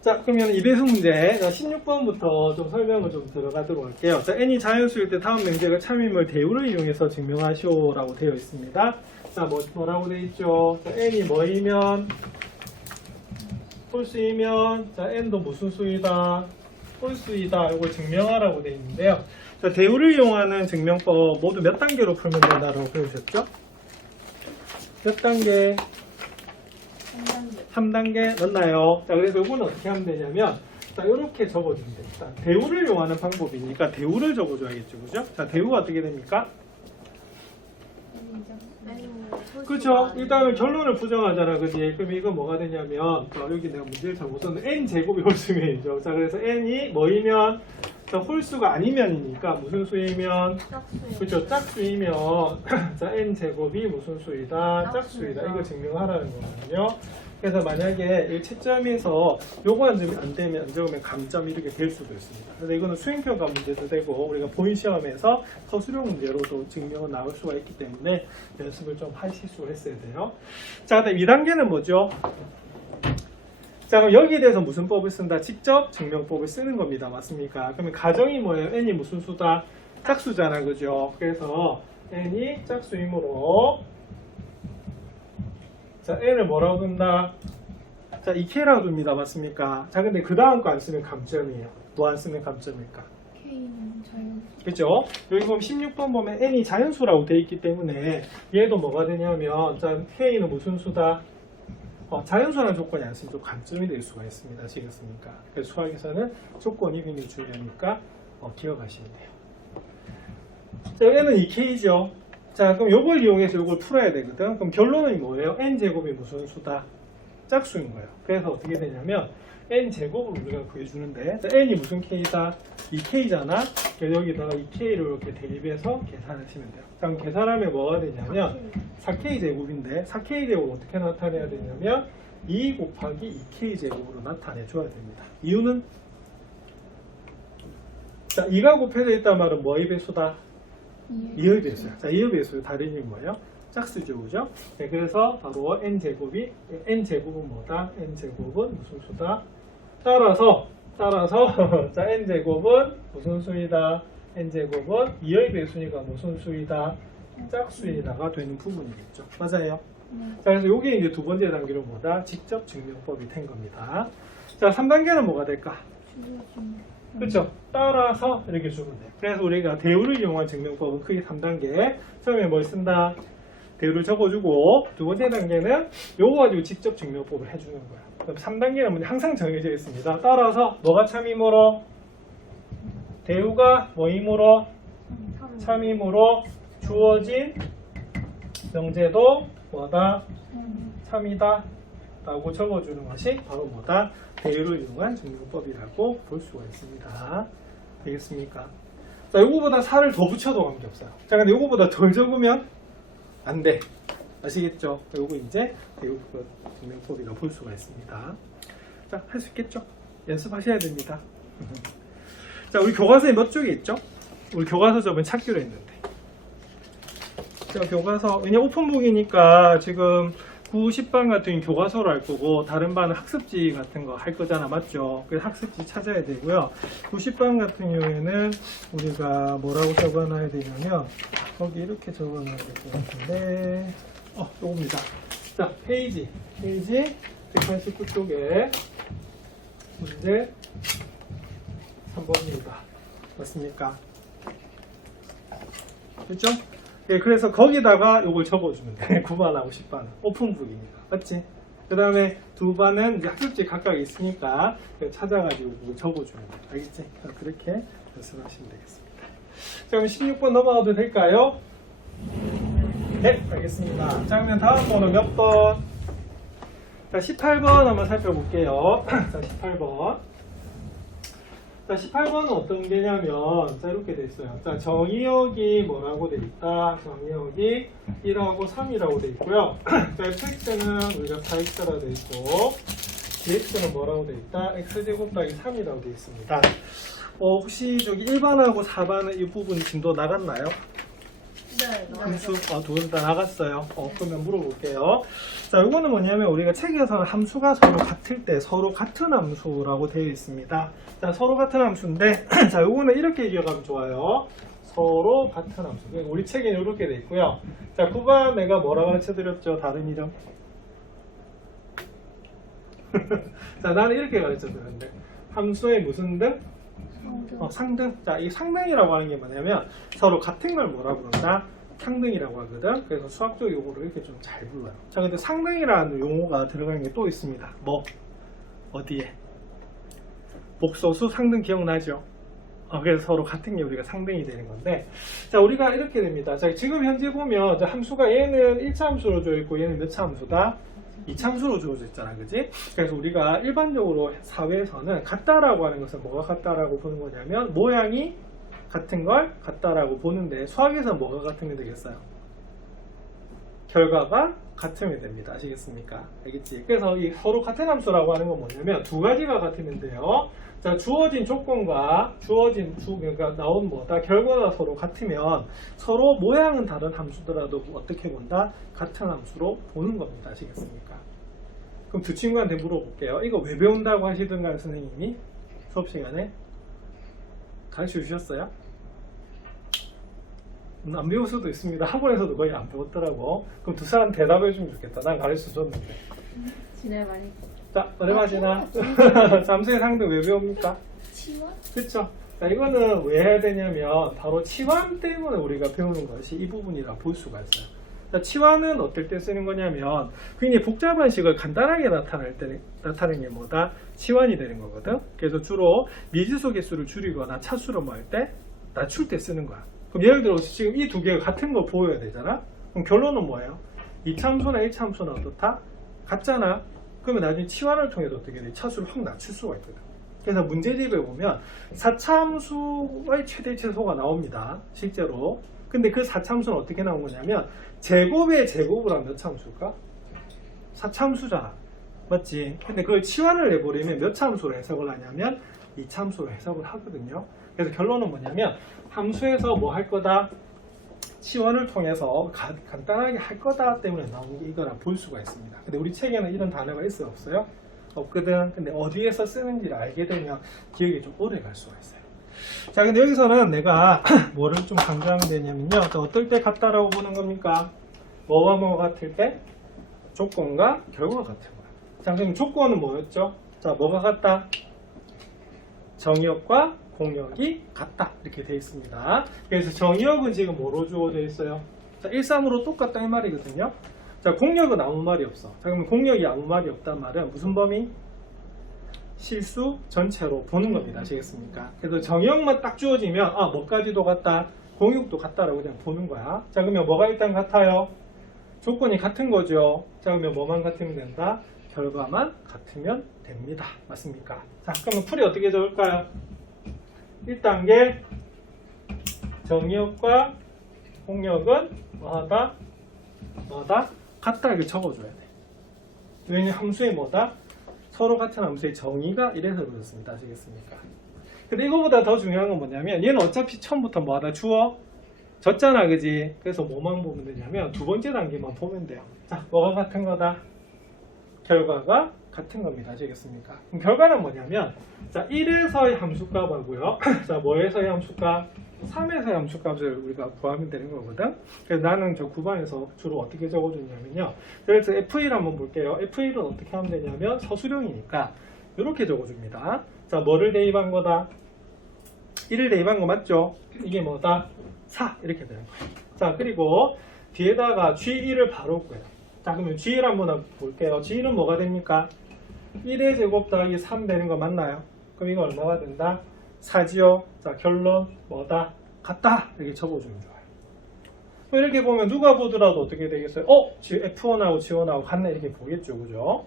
자, 그러면 이대수 문제. 자, 16번부터 좀 설명을 좀 들어가도록 할게요. 자, n이 자연수일 때 다음 명제가 참임을 대우를 이용해서 증명하시오라고 되어 있습니다. 자, 뭐라고 되어 있죠? 자, n이 뭐이면 홀수이면, 자, n도 무슨 수이다? 홀수이다. 이걸 증명하라고 되어 있는데요. 자, 대우를 이용하는 증명법 모두 몇 단계로 풀면 된다고 배우셨죠? 몇 단계? 3단계 맞나요? 자, 그래서 이거는 어떻게 하면 되냐면, 자, 이렇게 적어주면 됩니다. 대우를 이용하는 방법이니까 대우를 적어줘야겠죠, 그죠? 자, 대우가 어떻게 됩니까? 그렇죠. 일단은 결론을 부정하잖아, 그지? 그럼 이거 뭐가 되냐면, 여기 내가 문제를 잘못 썼는데 n 제곱이 홀수면이죠. 자, 그래서 n이 뭐이면, 자, 홀수가 아니면이니까 무슨 수이면, 그렇죠, 짝수이면, 자, n 제곱이 무슨 수이다, 짝수이다. 이거 증명하라는 거거든요. 그래서 만약에 이 채점에서 요거 안 되면 안 적으면 감점 이렇게 될 수도 있습니다. 근데 이거는 수행평가 문제도 되고 우리가 본 시험에서 서술형 문제로도 증명은 나올 수가 있기 때문에 연습을 좀 하실 수가 있어야 돼요. 자, 그다음 2단계는 뭐죠? 자, 그럼 여기에 대해서 무슨 법을 쓴다? 직접 증명법을 쓰는 겁니다. 맞습니까? 그러면 가정이 뭐예요? n이 무슨 수다? 짝수잖아, 그죠? 그래서 n이 짝수이므로 자, n을 뭐라고 둔다? 자, 2k라고 둡니다. 맞습니까? 자, 근데 그 다음 거 안 쓰면 감점이에요. 뭐 안 쓰면 감점일까? K는 자연수. 그죠? 여기 보면 16번 보면 n이 자연수라고 돼 있기 때문에 얘도 뭐가 되냐면, 자, k는 무슨 수다? 자연수라는 조건이 안 쓰면 좀 감점이 될 수가 있습니다. 아시겠습니까? 그래서 수학에서는 조건이 굉장히 중요하니까 기억하시면 돼요. 자, 얘는 2k죠. 자, 그럼 요걸 이용해서 요걸 풀어야 되거든. 그럼 결론은 뭐예요? n제곱이 무슨 수다? 짝수인 거예요. 그래서 어떻게 되냐면 n제곱을 우리가 구해주는데, 자, n이 무슨 k다? 2k잖아? 그래서 여기다가 2k를 이렇게 대입해서 계산하시면 돼요. 자, 그럼 계산하면 뭐가 되냐면 4k제곱인데 4k제곱 어떻게 나타내야 되냐면 2 곱하기 2k제곱으로 나타내줘야 됩니다. 이유는? 자, 2가 곱해져 있단 말은 뭐의 배수다? 2의 배수야. 자, 2의 배수의 다른 이름이 뭐예요? 짝수죠, 그죠? 네, 그래서 바로 n제곱은 뭐다? n제곱은 무슨 수다? 따라서 자, n제곱은 무슨 수이다? n제곱은 2의 배수니까 무슨 수이다? 짝수이다가 되는 부분이겠죠. 맞아요? 자, 그래서 이게 이제 두 번째 단계로 뭐다? 직접 증명법이 된 겁니다. 자, 3단계는 뭐가 될까? 그렇죠. 따라서 이렇게 주면 돼요. 그래서 우리가 대우를 이용한 증명법은 크게 3단계. 처음에 뭘 쓴다? 대우를 적어주고, 두 번째 단계는 요거 가지고 직접 증명법을 해주는 거야. 그럼 3단계는 항상 정해져 있습니다. 따라서 뭐가 참이므로? 대우가 뭐이므로? 참이므로 주어진 명제도 뭐다? 참이다 라고 적어주는 것이 바로 뭐다? 대우를 이용한 증명법이라고 볼 수가 있습니다. 되겠습니까? 자, 요거보다 4를 더 붙여도 관계없어요. 자, 근데 요거보다 덜 적으면 안 돼. 아시겠죠? 요거 이제 대우 증명법이라고 볼 수가 있습니다. 자, 할 수 있겠죠? 연습하셔야 됩니다. 자, 우리 교과서에 몇 쪽이 있죠? 우리 교과서 저번에 찾기로 했는데. 자, 교과서, 왜냐 오픈북이니까 지금 9, 10반 같은 교과서로 할 거고 다른 반은 학습지 같은 거 할 거잖아, 맞죠? 그래서 학습지 찾아야 되고요. 9, 10반 같은 경우에는 우리가 뭐라고 적어놔야 되냐면 거기 이렇게 적어놔야 될 것 같은데 요겁니다. 자, 페이지 189쪽에 문제 3번입니다. 맞습니까? 그렇죠? 예, 그래서 거기다가 이걸 적어주면 돼. 9반하고 10반은. 오픈북입니다. 맞지? 그 다음에 두 반은 이제 학습지 각각 있으니까 찾아가지고 그걸 적어주면 돼. 알겠지? 그렇게 연습하시면 되겠습니다. 자, 그럼 16번 넘어가도 될까요? 네, 알겠습니다. 자, 그러면 다음 번은 몇 번? 자, 18번 한번 살펴볼게요. 자, 18번. 자, 18번은 어떤 게냐면, 자, 이렇게 돼 있어요. 자, 정의역이 뭐라고 돼 있다? 정의역이 1하고 3이라고 돼 있고요. 자, fx는 우리가 4x라고 돼 있고, dx는 뭐라고 돼 있다? x제곱 더하기 3이라고 돼 있습니다. 혹시 저기 1반하고 4반은 이 부분 진도 나갔나요? 네, 함수 두 분 다 나갔어요. 그러면 물어볼게요. 자, 이거는 뭐냐면 우리가 책에서는 함수가 서로 같을 때 서로 같은 함수라고 되어 있습니다. 자, 서로 같은 함수인데 자, 이거는 이렇게 기억하면 좋아요. 서로 같은 함수. 우리 책에는 이렇게 돼 있고요. 자, 9번 내가 뭐라고 가르쳐드렸죠? 다른 이름. 자, 나는 이렇게 가르쳐드렸는데 함수의 무슨 등? 상등. 자, 이 상등이라고 하는 게 뭐냐면 서로 같은 걸 뭐라 부른다? 상등이라고 하거든. 그래서 수학적 용어로 이렇게 좀 잘 불러요. 자, 근데 상등이라는 용어가 들어가는 게 또 있습니다. 뭐? 어디에? 복소수 상등 기억나죠? 그래서 서로 같은 게 우리가 상등이 되는 건데, 자, 우리가 이렇게 됩니다. 자, 지금 현재 보면 함수가 얘는 1차 함수로 주어 있고 얘는 몇 차 함수다? 2차 함수로 주어져 있잖아, 그지? 그래서 우리가 일반적으로 사회에서는 같다라고 하는 것은 뭐가 같다라고 보는 거냐면 모양이 같은 걸 같다라고 보는데 수학에서는 뭐가 같으면 되겠어요? 결과가 같으면 됩니다. 아시겠습니까? 알겠지? 그래서 이 서로 같은 함수라고 하는 건 뭐냐면 두 가지가 같으면 돼요. 자, 주어진 조건과 그러니까 나온 뭐다 결과가 서로 같으면 서로 모양은 다른 함수더라도 어떻게 본다? 같은 함수로 보는 겁니다. 아시겠습니까? 그럼 두 친구한테 물어볼게요. 이거 왜 배운다고 하시던가요, 선생님이? 수업 시간에 가르쳐 주셨어요? 안 배울 수도 있습니다. 학원에서도 거의 안 배웠더라고. 그럼 두 사람 대답해 주면 좋겠다. 난 가르쳐 줬는데. 진짜 많이. 자, 오랜만이나 잠수의 상등 왜 배웁니까? 치원? 그쵸? 자, 이거는 왜 해야 되냐면 바로 치환 때문에 우리가 배우는 것이 이 부분이라 볼 수가 있어요. 자, 치환은 어떨 때 쓰는 거냐면 굉장히 복잡한 식을 간단하게 나타내는 게 뭐다? 치환이 되는 거거든. 그래서 주로 미지수 개수를 줄이거나 차수로 뭐 할 때 낮출 때 쓰는 거야. 그럼 예를 들어서 지금 이 두 개가 같은 거 보여야 되잖아? 그럼 결론은 뭐예요? 2차 함수나 1차 함수는 어떻다? 같잖아? 그러면 나중에 치환을 통해서 어떻게 돼? 차수를 확 낮출 수가 있거든. 그래서 문제집에 보면 4차 함수의 최대 최소가 나옵니다. 실제로. 근데 그 4차 함수는 어떻게 나온 거냐면 제곱의 제곱을 하면 몇 차 함수일까? 4차 함수잖아. 맞지? 근데 그걸 치환을 내버리면 몇 차 함수로 해석을 하냐면 2차 함수로 해석을 하거든요. 그래서 결론은 뭐냐면 함수에서 뭐 할 거다? 치환을 통해서 간단하게 할 거다 때문에 나온 게 이거라 볼 수가 있습니다. 근데 우리 책에는 이런 단어가 있어요? 없어요? 없거든. 근데 어디에서 쓰는지를 알게 되면 기억이 좀 오래 갈 수가 있어요. 자, 근데 여기서는 내가 뭐를 좀 강조하면 되냐면요. 자, 어떨 때 같다라고 보는 겁니까? 뭐와 뭐가 같을 때? 조건과 결과가 같은 거야. 자, 그럼 조건은 뭐였죠? 자, 뭐가 같다? 정의역과 공역이 같다. 이렇게 되어 있습니다. 그래서 정의역은 지금 뭐로 주어져 있어요? 자, 1, 3으로 똑같다 이 말이거든요. 자, 공역은 아무 말이 없어. 자, 그러면 공역이 아무 말이 없단 말은 무슨 범위? 실수 전체로 보는 겁니다. 아시겠습니까? 그래서 정의역만 딱 주어지면 뭐까지도 같다? 공역도 같다라고 그냥 보는 거야. 자, 그러면 뭐가 일단 같아요? 조건이 같은 거죠. 자, 그러면 뭐만 같으면 된다? 결과만 같으면 됩니다. 맞습니까? 자, 그러면 풀이 어떻게 적을까요? 1단계 정의역과 공역은 뭐하다? 같다 이렇게 적어줘야 돼. 왜냐면 함수의 뭐다? 서로 같은 함수의 정의가 이래서 그렇습니다. 아시겠습니까? 근데 이거보다 더 중요한 건 뭐냐면 얘는 어차피 처음부터 뭐하다? 졌잖아, 그지? 그래서 뭐만 보면 되냐면 두 번째 단계만 보면 돼요. 자, 뭐가 같은 거다? 결과가 같은 겁니다. 아시겠습니까? 그럼 결과는 뭐냐면 자, 1에서의 함수값하고요. 자, 뭐에서의 함수값? 3에서의 함수값을 우리가 구하면 되는 거거든. 그래서 나는 저 9번에서 주로 어떻게 적어줬냐면요. 그래서 F1 한번 볼게요. F1은 어떻게 하면 되냐면 서술형이니까 이렇게 적어줍니다. 자, 뭐를 대입한 거다? 1을 대입한 거 맞죠? 이게 뭐다? 4 이렇게 되는 거예요. 자, 그리고 뒤에다가 G1을 바로 구해요. 자, 그러면 G1 한번 볼게요. G1은 뭐가 됩니까? 1의 제곱 더하기 3 되는 거 맞나요? 그럼 이거 얼마가 된다? 4지요. 자, 결론 뭐다? 같다. 이렇게 적어주면 좋아요. 이렇게 보면 누가 보더라도 어떻게 되겠어요? F1하고 G1하고 같네 이렇게 보겠죠. 그죠?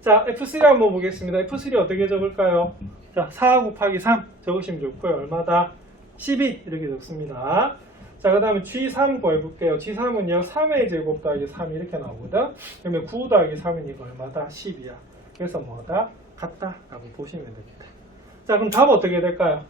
자, F3 한번 보겠습니다. F3 어떻게 적을까요? 자, 4 곱하기 3 적으시면 좋고요. 얼마다? 12 이렇게 적습니다. 자, 그 다음에 G3 구해볼게요. G3은요 3의 제곱 더하기 3 이렇게 나오거든. 그러면 9 더하기 3은 이거 얼마다? 10이야. 그래서 뭐다? 같다 라고 보시면 됩니다. 자, 그럼 답 어떻게 될까요?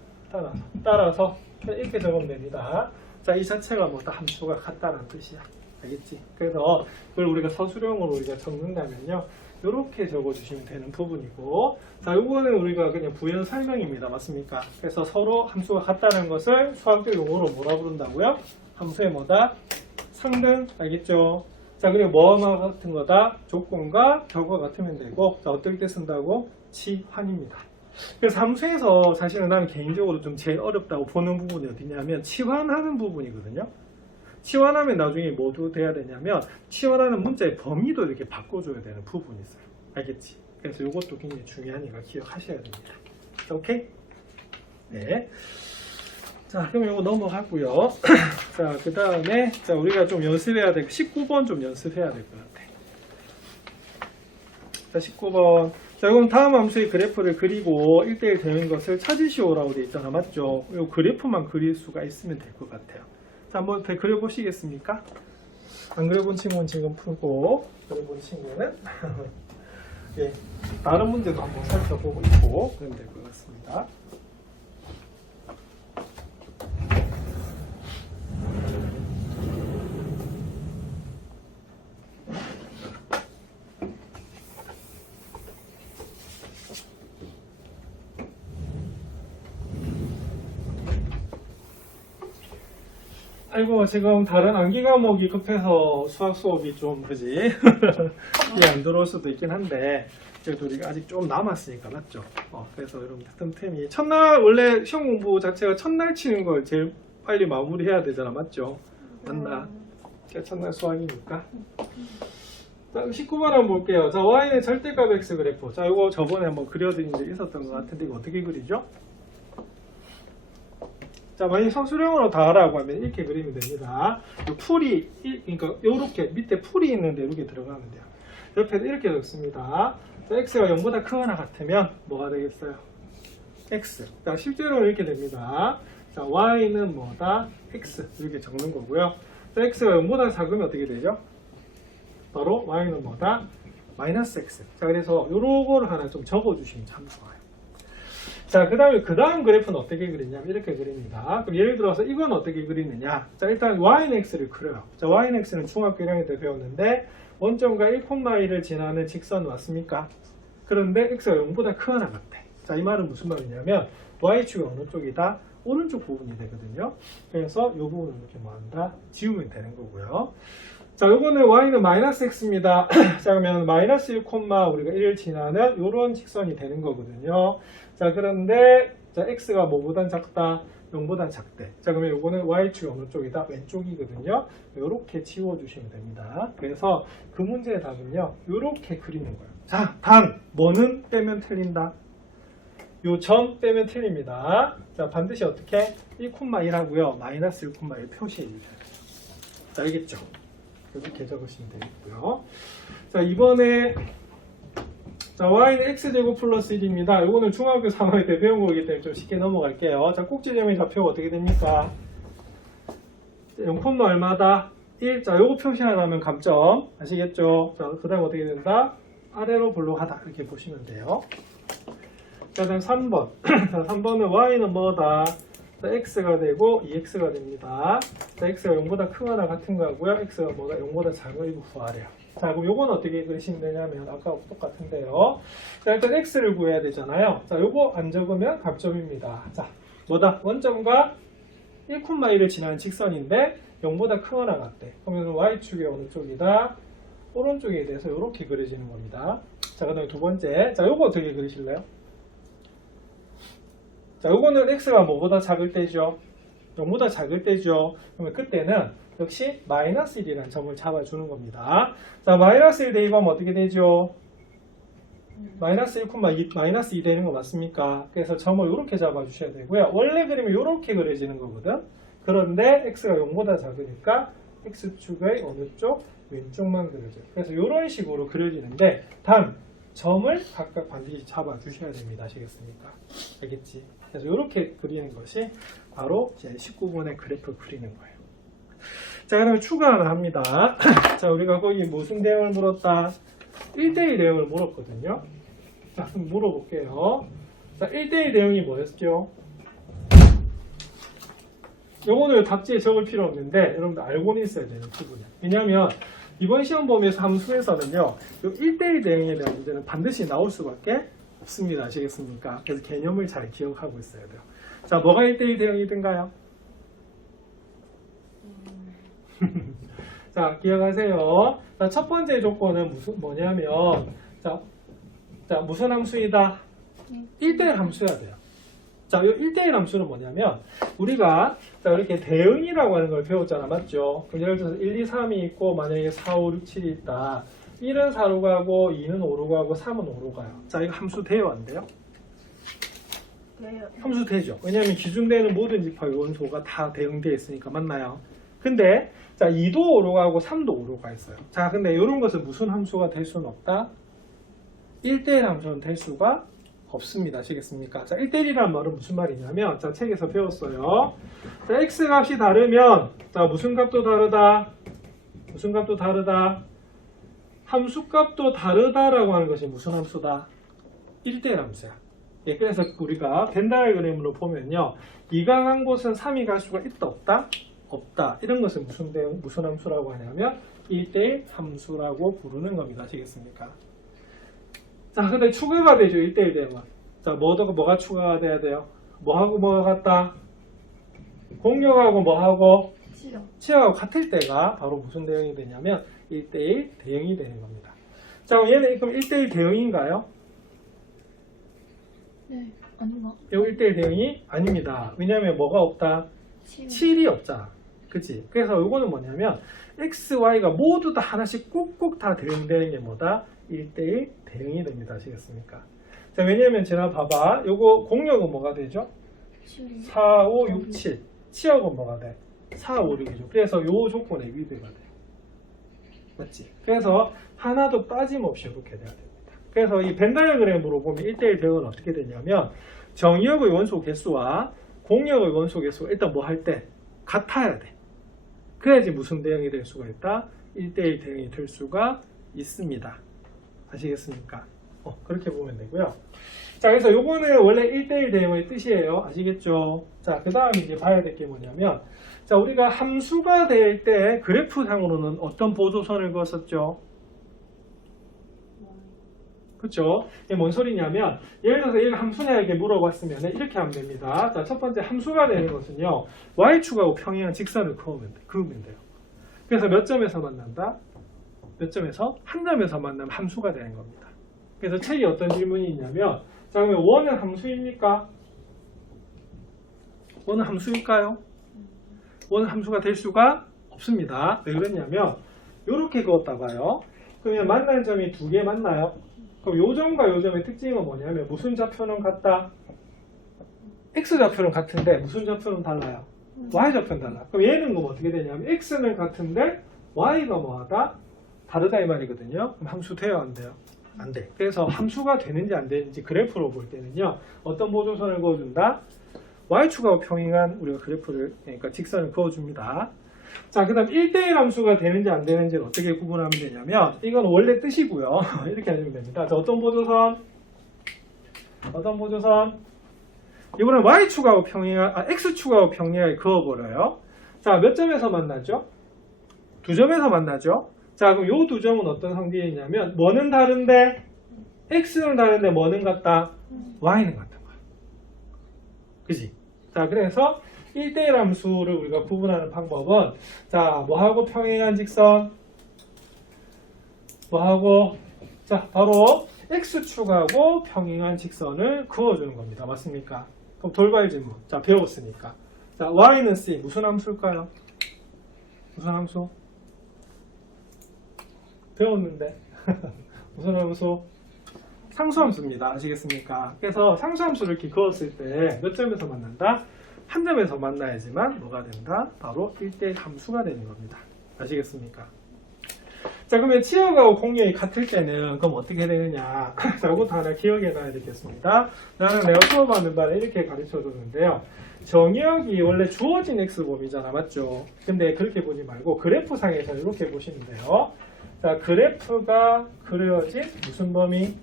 따라서 이렇게 적으면 됩니다. 자, 이 자체가 뭐다 함수가 같다는 뜻이야. 알겠지? 그래서 그걸 우리가 서술형으로 우리가 적는다면요. 이렇게 적어주시면 되는 부분이고, 자, 요거는 우리가 그냥 부연 설명입니다. 맞습니까? 그래서 서로 함수가 같다는 것을 수학적 용어로 뭐라 부른다고요? 함수의 뭐다? 상등. 알겠죠? 자, 그리고 뭐와 같은 거다? 조건과 결과 같으면 되고, 자, 어떨 때 쓴다고? 치환입니다. 그래서 함수에서 사실은 나는 개인적으로 좀 제일 어렵다고 보는 부분이 어디냐면 치환하는 부분이거든요. 치환하면 나중에 뭐도 돼야 되냐면 치환하는 문자의 범위도 이렇게 바꿔줘야 되는 부분이 있어요. 알겠지? 그래서 이것도 굉장히 중요하니까 기억하셔야 됩니다. 오케이? 네. 자, 그럼 이거 넘어가고요. 자, 그 다음에 자, 우리가 좀 연습해야 될 19번 좀 연습해야 될 것 같아. 자, 19번. 자, 그럼 다음 함수의 그래프를 그리고 1대1 되는 것을 찾으시오라고 되어 있잖아. 맞죠? 이 그래프만 그릴 수가 있으면 될 것 같아요. 자, 한번 그려보시겠습니까? 안 그려본 친구는 지금 풀고, 그려본 친구는 예, 다른 문제도 한번 살펴보고 있고 그러면 될 것 같습니다. 아이고, 지금 다른 암기 과목이 급해서 수학 수업이 좀 그지 이해 안 들어올 수도 있긴 한데 그래도 우리가 아직 좀 남았으니까 맞죠? 그래서 여러분들 틈틈이 첫날 원래 시험 공부 자체가 첫날 치는 걸 제일 빨리 마무리해야 되잖아. 맞죠? 맞나? 첫날 수학이니까. 자, 19번 한번 볼게요. 자, y는 절대값 x 그래프. 자, 이거 저번에 한번 그려드린 적 있었던 것 같은데 이거 어떻게 그리죠? 자, 만약 서술형으로 다 하라고 하면 이렇게 그리면 됩니다. 풀이, 그러니까 이렇게 밑에 풀이 있는데 이렇게 들어가면 돼요. 옆에도 이렇게 적습니다. 자, x가 0보다 크거나 같으면 뭐가 되겠어요? x. 자, 실제로는 이렇게 됩니다. 자, y는 뭐다? x. 이렇게 적는 거고요. 자, x가 0보다 작으면 어떻게 되죠? 바로 y는 뭐다? 마이너스 x. 자, 그래서 요거를 하나 좀 적어주시면 참 좋아요. 자, 그 다음 그래프는 어떻게 그리냐면 이렇게 그립니다. 그럼 예를 들어서 이건 어떻게 그리느냐. 자, 일단 y는 x를 그려요. 자, y는 x는 중학교 1학년 때 배웠는데 원점과 1,1을 지나는 직선 맞습니까? 그런데 x가 0보다 크거나 같대. 자, 이 말은 무슨 말이냐면 y축이 어느 쪽이다? 오른쪽 부분이 되거든요. 그래서 이 부분을 이렇게 뭐한다? 지우면 되는 거고요. 자, 요거는 y는 마이너스 x입니다. 자, 그러면 마이너스 1, 우리가 1을 지나는 요런 직선이 되는 거거든요. 자, 그런데 자, x가 뭐보단 작다? 0보단 작대. 자, 그러면 요거는 y축이 어느 쪽이다? 왼쪽이거든요. 요렇게 지워주시면 됩니다. 그래서 그 문제의 답은요, 요렇게 그리는 거예요. 자, 단 뭐는 빼면 틀린다? 요 점 빼면 틀립니다. 자, 반드시 어떻게? 1,1 하고요. 마이너스 1,1 표시해 주셔야 돼요. 자, 알겠죠? 이렇게 적으시면 되겠고요. 자, 이번에 자, y는 x제곱 플러스 1입니다. 이거는 중학교 3학년 때 배운 거기 때문에 좀 쉽게 넘어갈게요. 자, 꼭지점의 좌표가 어떻게 됩니까? 0, 얼마다? 1. 자, 요거 표시하면 감점. 아시겠죠? 자, 그 다음 어떻게 된다? 아래로 볼록하다. 이렇게 보시면 돼요. 자, 다음 3번. 자, 3번은 y는 뭐다? 자, x가 되고 2x가 됩니다. 자, x가 0보다 크거나 같은 거고요. x가 뭐다? 0보다 작은 거 이거 구하래요. 자, 그럼 요건 어떻게 그리시면 되냐면 아까 똑같은데요. 자, 일단 x를 구해야 되잖아요. 자, 요거 안 적으면 감점입니다. 자, 뭐다? 원점과 1,1을 지나는 직선인데 0보다 크거나 같대. 그러면 y축의 어느 쪽이다? 오른쪽에 대해서 이렇게 그려지는 겁니다. 자, 그 다음에 두 번째. 자, 요거 어떻게 그리실래요? 자, 요거는 x가 뭐보다 작을 때죠? 0보다 작을 때죠? 그러면 그때는 역시 마이너스 1이라는 점을 잡아주는 겁니다. 자, 마이너스 1 대입하면 어떻게 되죠? 마이너스 1,2, 마이너스 2 되는 거 맞습니까? 그래서 점을 이렇게 잡아주셔야 되고요. 원래 그림이 이렇게 그려지는 거거든. 그런데 x가 0보다 작으니까 x축의 어느 쪽? 왼쪽만 그려져요. 그래서 이런 식으로 그려지는데 단 점을 각각 반드시 잡아주셔야 됩니다. 아시겠습니까? 알겠지? 그래서 이렇게 그리는 것이 바로 제 19번의 그래프 그리는 거예요. 자, 그러면 추가 하나 합니다. 자, 우리가 거기 무슨 내용을 물었다? 1대1 내용을 물었거든요. 자, 그럼 물어볼게요. 자, 1대1 내용이 뭐였죠? 요거는 답지에 적을 필요 없는데 여러분들 알고는 있어야 되는 부분이에요. 왜냐하면 이번 시험 범위에서 함수에서는요, 요 1대1 대응에 대한 문제는 반드시 나올 수밖에 없습니다. 아시겠습니까? 그래서 개념을 잘 기억하고 있어야 돼요. 자, 뭐가 1대1 대응이든가요? 자, 기억하세요. 자, 첫 번째 조건은 뭐냐면, 자, 무슨 함수이다? 1대1 함수여야 돼요. 자, 이 1대1 함수는 뭐냐면, 우리가, 자, 이렇게 대응이라고 하는 걸 배웠잖아. 맞죠? 그럼 예를 들어서 1, 2, 3이 있고, 만약에 4, 5, 6, 7이 있다. 1은 4로 가고, 2는 5로 가고, 3은 5로 가요. 자, 이거 함수 돼요? 안 돼요? 돼요. 함수 되죠. 왜냐하면 기준되는 모든 집합의 원소가 다 대응되어 있으니까. 맞나요? 근데, 자, 2도 5로 가고, 3도 5로 가 있어요. 자, 근데 이런 것은 무슨 함수가 될 수는 없다? 1대1 함수는 될 수가 없습니다. 아시겠습니까? 자, 1대1이란 말은 무슨 말이냐면, 자, 책에서 배웠어요. 자, x 값이 다르면, 자, 무슨 값도 다르다? 무슨 값도 다르다? 함수 값도 다르다라고 하는 것이 무슨 함수다? 1대1 함수야. 예, 그래서 우리가 벤 다이어그램으로 보면요, 2가 간 곳은 3이 갈 수가 있다, 없다? 없다. 이런 것은 무슨 함수라고 하냐면 1대1 함수라고 부르는 겁니다. 아시겠습니까? 자, 근데 추가가 되죠. 1대1 대응은. 자, 뭐가 추가가 돼야 돼요? 뭐하고 뭐가 같다? 공역하고 뭐하고? 치역하고 같을 때가 바로 무슨 대응이 되냐면 1대1 대응이 되는 겁니다. 자, 그럼 얘는 그럼 1대1 대응인가요? 네. 아닌가? 이 1대1 대응이 아닙니다. 왜냐하면 뭐가 없다? 7이 없잖아. 그치? 그래서 이거는 뭐냐면 x, y가 모두 다 하나씩 꾹꾹 다 대응되는 게 뭐다? 1대1 대응이 됩니다. 아시겠습니까? 자, 왜냐면 제가 봐봐. 요거 공역은 뭐가 되죠? 4, 5, 6, 7. 치역은 뭐가 돼? 4, 5, 6이죠. 그래서 요 조건에 위배가 돼요. 맞지? 그래서 하나도 빠짐없이 이렇게 돼야 됩니다. 그래서 이 벤 다이어그램으로 보면 1대1 대응은 어떻게 되냐면 정역의 원소 개수와 공역의 원소 개수가 일단 뭐 할 때 같아야 돼. 그래야지 무슨 대응이 될 수가 있다? 1대1 대응이 될 수가 있습니다. 아시겠습니까? 그렇게 보면 되고요. 자, 그래서 요거는 원래 1대1 대응의 뜻이에요. 아시겠죠? 자, 그 다음에 이제 봐야 될 게 뭐냐면, 자, 우리가 함수가 될 때 그래프상으로는 어떤 보조선을 그었었죠? 그쵸? 이게 뭔 소리냐면, 예를 들어서 얘가 함수냐 이렇게 물어봤으면 이렇게 하면 됩니다. 자, 첫 번째 함수가 되는 것은요, y축하고 평행한 직선을 그으면 돼요. 그래서 몇 점에서 만난다? 몇 점에서? 한 점에서 만나면 함수가 되는 겁니다. 그래서 책이 어떤 질문이 있냐면, 자, 그러면 원은 함수입니까? 원은 함수일까요? 원은 함수가 될 수가 없습니다. 왜 그러냐면, 요렇게 그었다 봐요. 그러면 만난 점이 두 개 맞나요? 그럼 요 점과 요 점의 특징은 뭐냐면, 무슨 좌표는 같다? x 좌표는 같은데, 무슨 좌표는 달라요? y 좌표는 달라. 그럼 얘는 그럼 어떻게 되냐면, x는 같은데, y가 뭐하다? 다르다 이 말이거든요. 그럼 함수 돼요, 안 돼요? 안 돼. 그래서 함수가 되는지 안 되는지 그래프로 볼 때는요, 어떤 보조선을 그어준다? y축하고 평행한 우리가 그래프를, 그러니까 직선을 그어줍니다. 자, 그 다음 1대1 함수가 되는지 안 되는지를 어떻게 구분하면 되냐면, 이건 원래 뜻이고요. 이렇게 하시면 됩니다. 자, 어떤 보조선? 어떤 보조선? 이거는 y축하고 평행한, x축하고 평행하게 그어버려요. 자, 몇 점에서 만나죠? 두 점에서 만나죠? 자, 그럼 요 두 점은 어떤 상태에 있냐면, 뭐는 다른데, x는 다른데 뭐는 같다? y는 같은 거야. 그지? 자, 그래서 1대1 함수를 우리가 구분하는 방법은, 자, 뭐하고 평행한 직선? 뭐하고? 자, 바로 x축하고 평행한 직선을 그어주는 겁니다. 맞습니까? 그럼 돌발 질문. 자, 배웠으니까. 자, y는 c. 무슨 함수일까요? 무슨 함수? 배웠는데. 무슨 함수? 상수함수입니다. 아시겠습니까? 그래서 상수함수를 이렇게 그었을 때 몇 점에서 만난다? 한 점에서 만나야지만 뭐가 된다? 바로 1대1 함수가 되는 겁니다. 아시겠습니까? 자, 그러면 치역하고 공역이 같을 때는 그럼 어떻게 되느냐? 자, 이것도 하나 기억해 놔야 되겠습니다. 나는 내가 수업하는 바를 이렇게 가르쳐 줬는데요. 정역이 원래 주어진 x범위잖아. 맞죠? 근데 그렇게 보지 말고 그래프상에서 이렇게 보시면 돼요. 자, 그래프가 그려진 무슨 범위?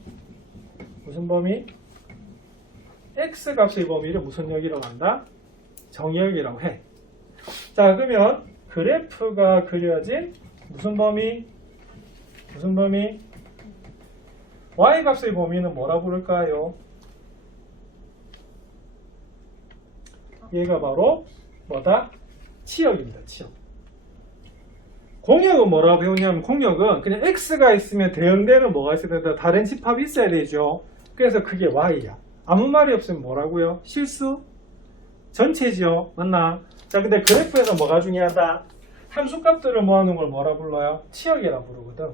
무슨 범위? x 값의 범위를 무슨 역이라고 한다? 정역이라고 해. 자, 그러면 그래프가 그려진 무슨 범위? 무슨 범위? y값의 범위는 뭐라 부를까요? 얘가 바로 뭐다? 치역입니다. 치역. 공역은 뭐라고 배우냐면 공역은 그냥 x가 있으면 대응되는 뭐가 있어야 된다? 다른 집합이 있어야 되죠. 그래서 그게 y야. 아무 말이 없으면 뭐라고요? 실수? 전체지요. 맞나? 자, 근데 그래프에서 뭐가 중요하다? 함수값들을 모아놓은 걸 뭐라 불러요? 치역이라 부르거든.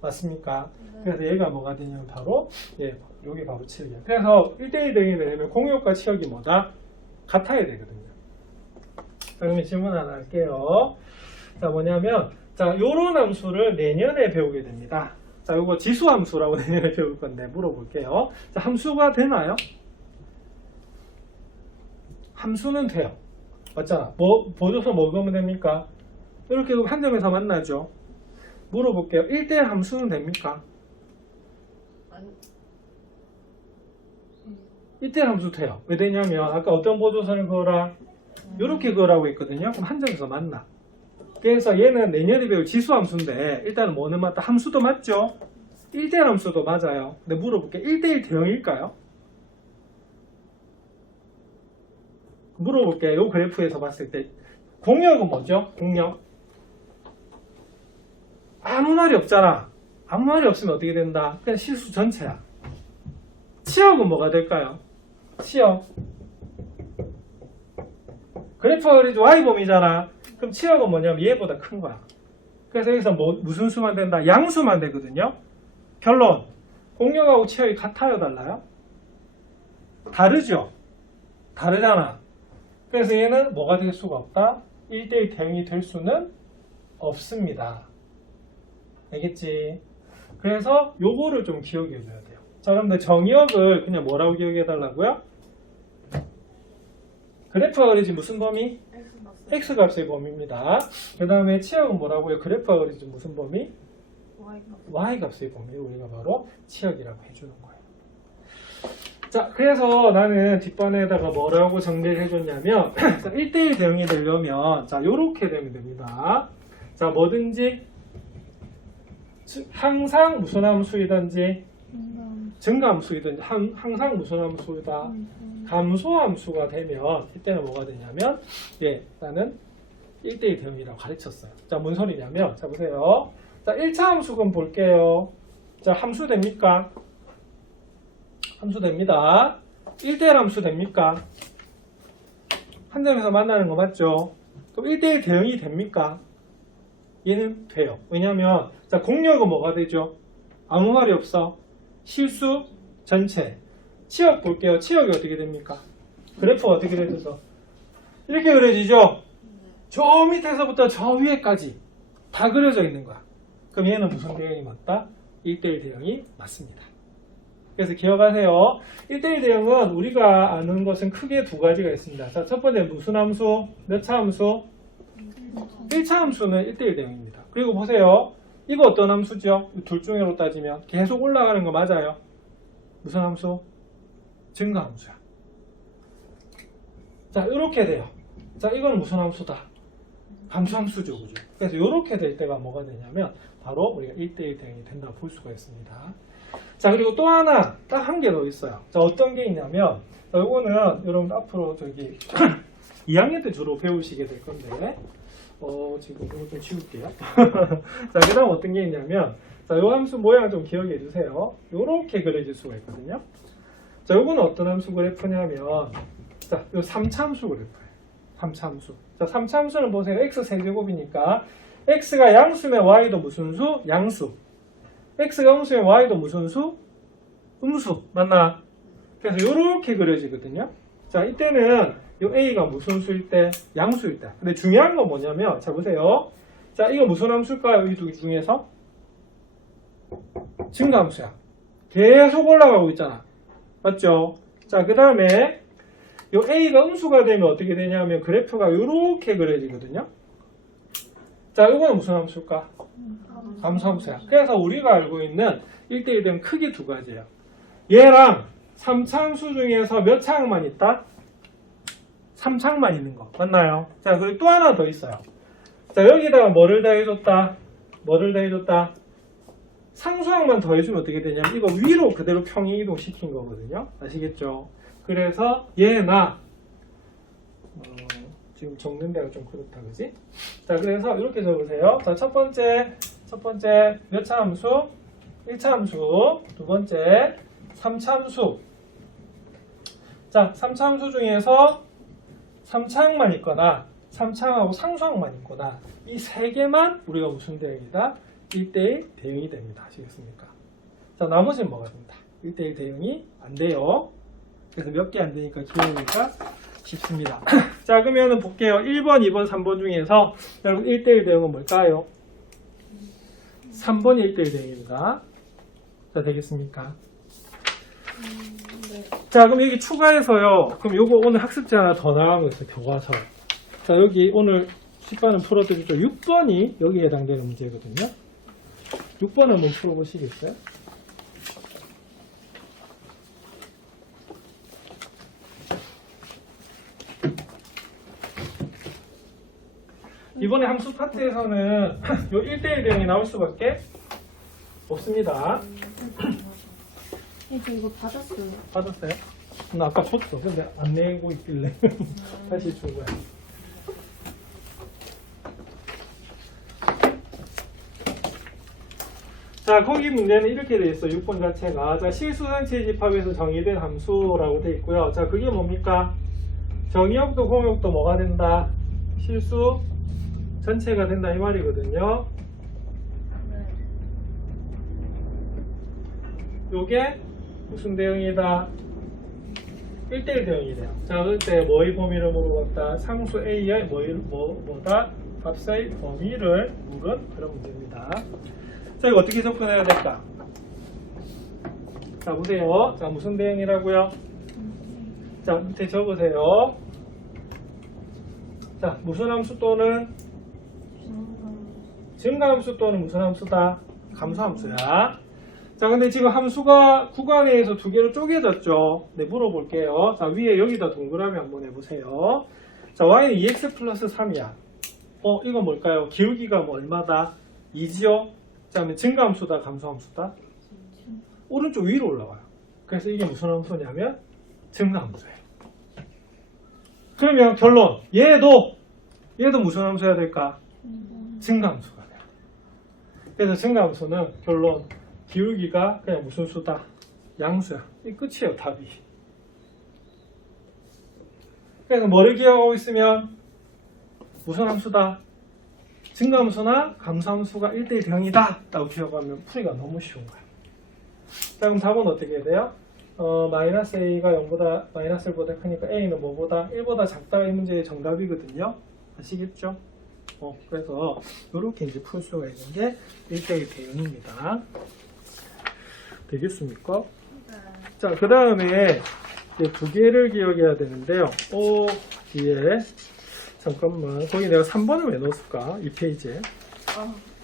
맞습니까? 그래서 얘가 뭐가 되냐면 바로 여기 바로 치역이야. 그래서 1대1 대응이 되려면 공역과 치역이 뭐다? 같아야 되거든요. 자, 그러면 질문 하나 할게요. 자, 뭐냐면 자, 요런 함수를 내년에 배우게 됩니다. 자, 요거 지수함수라고 내년에 배울 건데 물어볼게요. 자, 함수가 되나요? 함수는 돼요. 맞잖아. 뭐 보조서 뭐 그러면 됩니까? 이렇게 한 점에서 만나죠. 물어볼게요. 1대1 함수는 됩니까? 1대1 함수 돼요. 왜 되냐면 아까 어떤 보조선을 그어라? 이렇게 그으라고 했거든요. 그럼 한 점에서 만나. 그래서 얘는 내년에 배울 지수함수인데 일단은 뭐는 맞다? 함수도 맞죠? 1대1 함수도 맞아요. 근데 물어볼게. 1대1 대응일까요? 물어볼게. 요 그래프에서 봤을 때 공역은 뭐죠? 공역. 아무 말이 없잖아. 아무 말이 없으면 어떻게 된다? 그냥 실수 전체야. 치역은 뭐가 될까요? 치역. 그래프가 그래도 y범위잖아. 그럼 치역은 뭐냐면 얘보다 큰 거야. 그래서 여기서 무슨 수만 된다? 양수만 되거든요. 결론. 공역하고 치역이 같아요? 달라요? 다르죠? 다르잖아. 그래서 얘는 뭐가 될 수가 없다? 1대1 대응이 될 수는 없습니다. 알겠지? 그래서 요거를 좀 기억해 줘야 돼요. 자, 그런데 정의역을 그냥 뭐라고 기억해 달라고요? 그래프가 그리지 무슨 범위? x값의 범위입니다. 그 다음에 치역은 뭐라고요? 그래프가 그리지 무슨 범위? y값의 범위를 우리가 바로 치역이라고 해주는 거예요. 자, 그래서 나는 뒷번에다가 뭐라고 정리를 해줬냐면 1대1 대응이 되려면 자, 요렇게 되면 됩니다. 자, 뭐든지 항상 무슨 함수이든지 증가함수이든지 항상 무슨 함수이다? 감소함수가 되면 이때는 뭐가 되냐면 나는 1대1 대응이라고 가르쳤어요. 자, 뭔 소리냐면 자, 보세요. 자, 1차 함수금 볼게요. 자, 함수 됩니까? 함수 됩니다. 1대1 함수 됩니까? 한 점에서 만나는 거 맞죠? 그럼 1대1 대응이 됩니까? 얘는 돼요. 왜냐면 자, 공역은 뭐가 되죠? 아무 말이 없어. 실수 전체. 치역 볼게요. 치역이 어떻게 됩니까? 그래프가 어떻게 되죠? 이렇게 그려지죠? 저 밑에서부터 저 위에까지 다 그려져 있는 거야. 그럼 얘는 무슨 대응이 맞다? 1대1 대응이 맞습니다. 그래서 기억하세요. 1대1 대응은 우리가 아는 것은 크게 두 가지가 있습니다. 자, 첫 번째 무슨 함수? 몇 차 함수? 1차 함수는 1대1 대응입니다. 그리고 보세요. 이거 어떤 함수죠? 둘 중에로 따지면 계속 올라가는 거 맞아요? 무슨 함수? 증가함수야. 자, 이렇게 돼요. 자, 이건 무슨 함수다? 감소함수죠, 그죠? 그래서 이렇게 될 때가 뭐가 되냐면 바로 우리가 1대1 대응이 된다고 볼 수가 있습니다. 자, 그리고 또 하나 딱 한 개 더 있어요. 자, 어떤 게 있냐면 자, 이거는 여러분 앞으로 저기 2학년 때 주로 배우시게 될 건데 지금 이거 좀 지울게요. 자, 그 다음 어떤 게 있냐면 자, 이 함수 모양 좀 기억해 주세요. 이렇게 그려질 수가 있거든요. 자, 요거는 어떤 함수 그래프냐면 자, 요 3차 함수 그래프예요. 3차 함수. 자, 3차 함수는 보세요. x 세제곱이니까 x가 양수면 y도 무슨 수? 양수. x가 음수면 y도 무슨 수? 음수. 맞나? 그래서 요렇게 그려지거든요. 자, 이때는 요 a가 무슨 수일 때? 양수일 때. 근데 중요한 건 뭐냐면 자, 보세요. 자, 이거 무슨 함수일까요? 이 두 개 중에서? 증가함수야. 계속 올라가고 있잖아. 맞죠? 자, 그 다음에 요 a가 음수가 되면 어떻게 되냐면 그래프가 요렇게 그려지거든요. 자, 이거는 무슨 함수일까? 감소함수야. 그래서 우리가 알고 있는 1대1 대응 크게 두 가지예요. 얘랑 3차 함수 중에서 몇 차항만 있다? 3창만 있는 거 맞나요? 자, 그리고 또 하나 더 있어요. 자, 여기다가 뭐를 더해줬다? 뭐를 더해줬다? 상수항만 더해주면 어떻게 되냐면 이거 위로 그대로 평행 이동시킨 거거든요. 아시겠죠? 그래서 얘나 지금 적는 데가 좀 그렇다, 그지? 자, 그래서 이렇게 적으세요. 자, 첫 번째 몇 차 함수? 1차 함수. 두 번째 3차 함수. 자, 3차 함수 중에서 3차항만 있거나 3차항하고 상수항만 있거나 이 세 개만 우리가 무슨 대응이다? 1대1 대응이 됩니다. 아시겠습니까? 자, 나머지는 뭐가 된다? 1대1 대응이 안 돼요. 그래서 몇 개 안 되니까 기억하기가 쉽습니다. 자, 그러면 볼게요. 1번, 2번, 3번 중에서 여러분 1대1 대응은 뭘까요? 3번이 1대1 대응입니다. 자, 되겠습니까? 네. 자, 그럼 여기 추가해서요. 그럼 요거 오늘 학습지 하나 더 나간 거 있어요. 교과서. 자, 여기 오늘 10번은 풀어드리죠. 6번이 여기에 해당되는 문제거든요. 6번 한번 풀어보시겠어요? 이번에 함수 파트에서는 요 1대1 대응이 나올 수밖에 없습니다. 저 이거 받았어요. 받았어요? 나 아까 줬어. 근데 안 내고 있길래 다시 준 거야. 자, 거기 문제는 이렇게 돼 있어. 6번 자체가. 자, 실수전체 집합에서 정의된 함수라고 돼 있고요. 자, 그게 뭡니까? 정의역도 공역도 뭐가 된다? 실수 전체가 된다 이 말이거든요. 요게 무슨 대응이다? 1대1 대응이 돼요. 자, 그럴 때 뭐의 범위를 물어봤다? 상수 A의 뭐다? 값의 범위를 물은 그런 문제입니다. 자, 이거 어떻게 접근해야 될까? 자, 보세요. 자, 무슨 대응이라고요? 자, 밑에 적으세요. 자, 무슨 함수 또는 증가함수 또는 무슨 함수다? 감소함수야. 자, 근데 지금 함수가 구간에서 두 개로 쪼개졌죠? 네, 물어볼게요. 자, 위에 여기다 동그라미 한번 해보세요. 자, y는 2x 플러스 3이야. 이건 뭘까요? 기울기가 뭐 얼마다? 2지요? 자, 그러면 증가함수다, 감소함수다? 오른쪽 위로 올라와요. 그래서 이게 무슨 함수냐면 증가함수예요. 그러면 결론, 얘도 무슨 함수여야 될까? 증가함수가 돼요. 그래서 증가함수는 결론, 기울기가 그냥 무슨 수다? 양수야. 이 끝이에요, 답이. 그래서 뭐를 기억하고 있으면 무슨 함수다? 증가함수나 감소함수가 1대1 대응이다 라고 기억하면 풀이가 너무 쉬운 거야. 자, 그럼 답은 어떻게 해야 돼요? 마이너스 A가 0보다 마이너스 1보다 크니까 A는 뭐보다 1보다 작다 이 문제의 정답이거든요. 아시겠죠? 그래서 이렇게 이제 풀 수가 있는 게 1대1 대응입니다. 되겠습니까? 자, 그 다음에 두 개를 기억해야 되는데요. 뒤에 잠깐만, 거기 내가 3번을 왜 넣었을까? 이 페이지에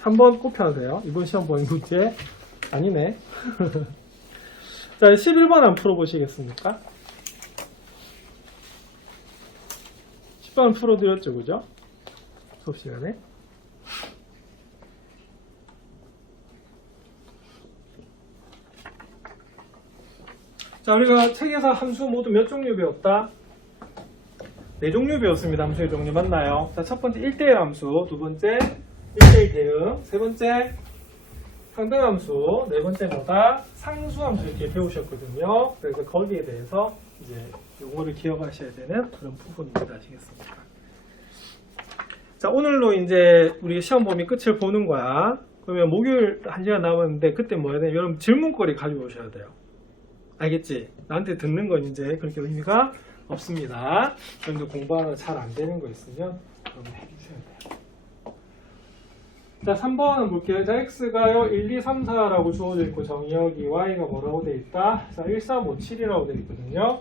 3번 꼭 펴야 돼요. 이번 시험 보는 문제 아니네. 자, 11번 한번 풀어보시겠습니까? 10번 풀어드렸죠, 그죠? 수업 시간에. 자, 우리가 책에서 함수 모두 몇 종류 배웠다? 4종류 배웠습니다. 함수의 종류 맞나요? 자, 첫 번째 1대1 함수, 두 번째 1대1 대응, 세 번째 상등함수, 네 번째 뭐다? 상수함수 이렇게 배우셨거든요. 그래서 거기에 대해서 이제 요거를 기억하셔야 되는 그런 부분입니다. 아시겠습니까? 자, 오늘로 이제 우리 시험 범위 끝을 보는 거야. 그러면 목요일 1시간 남았는데 그때 뭐 해야 돼? 여러분 질문거리 가지고 오셔야 돼요. 알겠지? 나한테 듣는 건 이제 그렇게 의미가 없습니다. 여러분들 공부하다 잘 안 되는 거 있으면 여러분 해주셔야 돼요. 자, 3번은 볼게요. 자, x가요 1, 2, 3, 4라고 주어져 있고 정의역이 y가 뭐라고 돼 있다? 자, 1, 3, 5, 7이라고 돼 있거든요.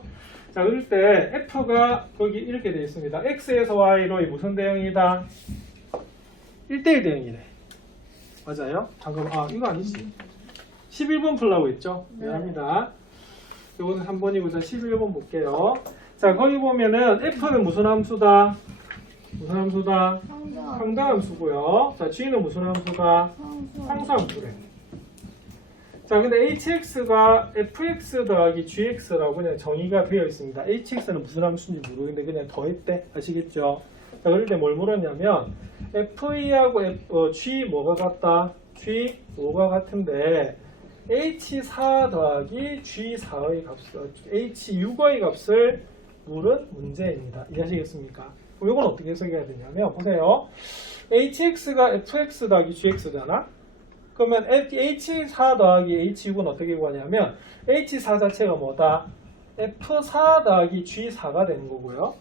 자, 그럴 때 f가 거기 이렇게 돼 있습니다. x에서 y로 이 무슨 대응이다? 1대1 대응이래. 맞아요? 잠깐만, 이거 아니지. 11번 풀라고 했죠? 미안합니다. 이거는 3번이고, 자, 11번 볼게요. 자, 거기 보면은 F는 무슨 함수다? 무슨 함수다? 상당함수고요. 자, G는 무슨 함수다? 상수함수래. 자, 근데 hx가 fx 더하기 gx라고 그냥 정의가 되어 있습니다. hx는 무슨 함수인지 모르겠는데 그냥 더했대. 아시겠죠? 자, 그럴 때 뭘 물었냐면 f2하고 g 뭐가 같다? g5가 같은데 h4 더하기 g4의 값을 h6의 값을 물은 문제입니다. 이해하시겠습니까? 그럼 이건 어떻게 해석해야 되냐면 보세요. hx가 fx 더하기 gx잖아? 그러면 h4 더하기 h6은 어떻게 구하냐면 h4 자체가 뭐다? f4 더하기 g4가 되는 거고요.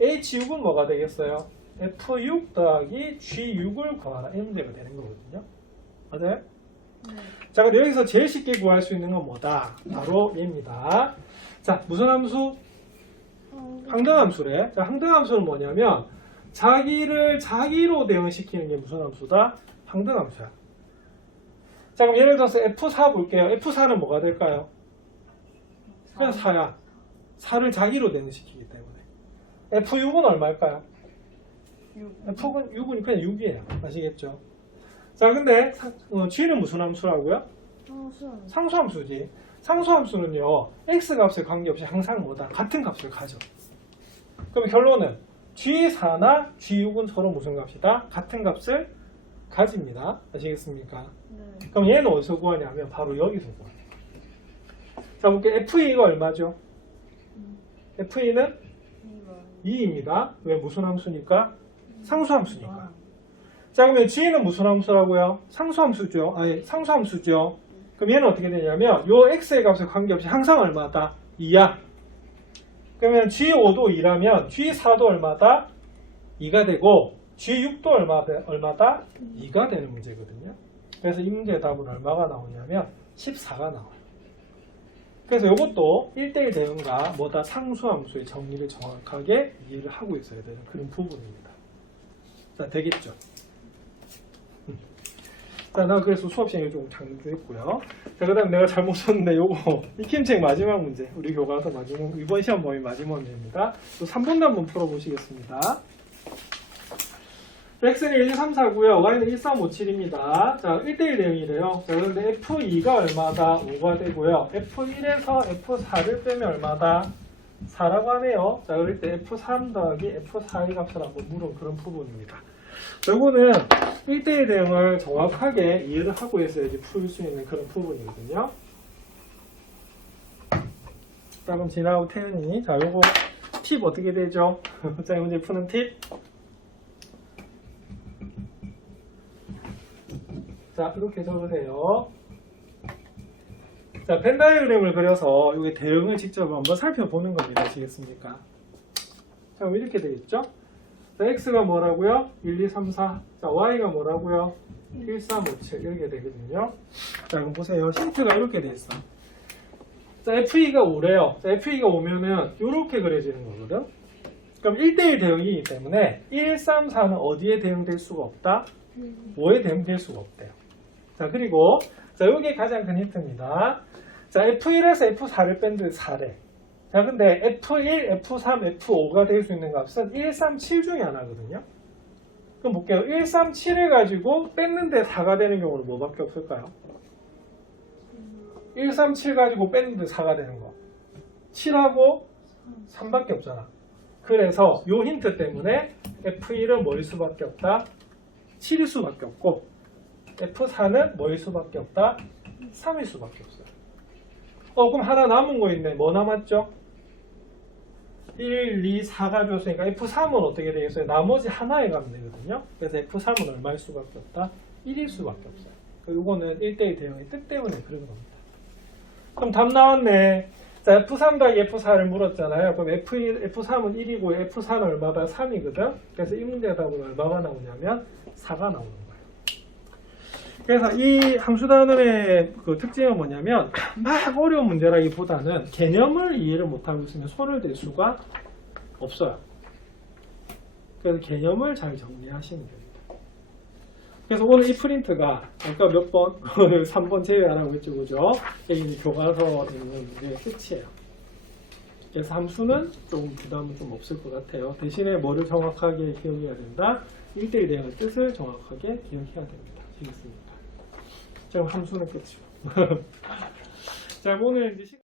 h6은 뭐가 되겠어요? f6 더하기 g6을 구하라. 이 문제가 되는 거거든요. 맞아요? 네. 자, 그럼 여기서 제일 쉽게 구할 수 있는 건 뭐다? 바로 얘입니다. 자, 무슨 함수? 항등함수래. 자, 항등함수는 뭐냐면 자기를 자기로 대응시키는 게 무슨 함수다? 항등함수야. 자, 그럼 예를 들어서 F4 볼게요. F4는 뭐가 될까요? 그냥 4야. 4를 자기로 대응시키기 때문에. F6은 얼마일까요? 6은 그냥 6이에요. 아시겠죠? 자, 근데 G는 무슨 함수라고요? 상수함수지. 상수함수는요, X 값에 관계없이 항상 뭐다? 같은 값을 가져. 그럼 결론은 G4나 G6은 서로 무슨 값이다? 같은 값을 가집니다. 아시겠습니까? 네. 그럼 얘는 어디서 구하냐면 바로 여기서 구해요. 자, 볼게요. F2가 얼마죠? F2는 2입니다. 왜? 무슨 함수니까? 상수함수니까. 자, 그러면 G는 무슨 함수라고요? 상수함수죠. 아니, 상수함수죠. 그럼 얘는 어떻게 되냐면 요 X의 값에 관계없이 항상 얼마다? 2야. 그러면 G5도 2라면 G4도 얼마다? 2가 되고 G6도 얼마다? 2가 되는 문제거든요. 그래서 이 문제의 답은 얼마가 나오냐면 14가 나와요. 그래서 이것도 1대1 대응과 뭐다? 상수함수의 정의를 정확하게 이해를 하고 있어야 되는 그런 부분입니다. 자, 되겠죠? 자, 나 그래서 수업 시간에 조금 강조했고요. 자, 그 다음 내가 잘못 썼는데 요거 익힘책 마지막 문제, 우리 교과서 마지막, 이번 시험 범위 마지막 문제입니다. 또 3번도 한번 풀어보시겠습니다. x는 1, 2, 3, 4고요. y는 1, 3, 5, 7입니다. 자, 1대1 대응이래요. 자, 그런데 f2가 얼마다? 5가 되고요. f1에서 f4를 빼면 얼마다? 4라고 하네요. 자, 그럴 때 f3 더하기 f4의 값을 한번 물은 그런 부분입니다. 이거는 1대1 대응을 정확하게 이해를 하고 있어야지 풀 수 있는 그런 부분이거든요. 자, 그럼 진하고 태연이, 자, 요거 팁 어떻게 되죠? 자, 이 문제 푸는 팁. 자, 이렇게 적으세요. 자, 펜 다이어그램을 그려서 여기 대응을 직접 한번 살펴보는 겁니다. 아시겠습니까? 자, 그럼 이렇게 되겠죠? 자, x가 뭐라고요? 1, 2, 3, 4. 자, y가 뭐라고요? 1, 3, 5, 7. 이렇게 되거든요. 자, 그럼 보세요. 힌트가 이렇게 돼 있어. 자, f2가 5래요. 자, f2가 5면은 이렇게 그려지는 거거든. 그럼 1대1 대응이기 때문에 1, 3, 4는 어디에 대응될 수가 없다? 5에 대응될 수가 없대요. 자, 그리고 자, 이게 가장 큰 힌트입니다. 자, F1에서 F4를 뺀데 4래. 자, 근데 F1, F3, F5가 될 수 있는 값은 1, 3, 7 중에 하나거든요. 그럼 볼게요. 1, 3, 7을 가지고 뺐는데 4가 되는 경우는 뭐밖에 없을까요? 1, 3, 7 가지고 뺐는데 4가 되는 거. 7하고 3밖에 없잖아. 그래서 요 힌트 때문에 F1은 뭐일 수밖에 없다? 7일 수밖에 없고 F4는 뭐일 수밖에 없다? 3일 수밖에 없어요. 그럼 하나 남은 거 있네. 뭐 남았죠? 1, 2, 4가 줬으니까 F3은 어떻게 되겠어요? 나머지 하나에 가면 되거든요. 그래서 F3은 얼마일 수밖에 없다? 1일 수밖에 없어요. 이거는 1대1 대응의 뜻 때문에 그런 겁니다. 그럼 답 나왔네. 자, F3 더하기 F4를 물었잖아요. 그럼 F3은 1이고 F4는 얼마다? 3이거든. 그래서 이 문제의 답은 얼마가 나오냐면 4가 나오는 거예요. 그래서 이 함수 단원의 그 특징은 뭐냐면 막 어려운 문제라기보다는 개념을 이해를 못하고 있으면 손을 댈 수가 없어요. 그래서 개념을 잘 정리하시면 됩니다. 그래서 오늘 이 프린트가 아까 몇 번? 3번 제외하라고 했죠, 그죠? 여기 교과서 있는 문제의 끝이에요. 그래서 함수는 조금 부담은 좀 없을 것 같아요. 대신에 뭐를 정확하게 기억해야 된다? 1대1 대응의 뜻을 정확하게 기억해야 됩니다. 되겠습니까? 자, 그럼 함수는 끝이고. 자, 오늘 이제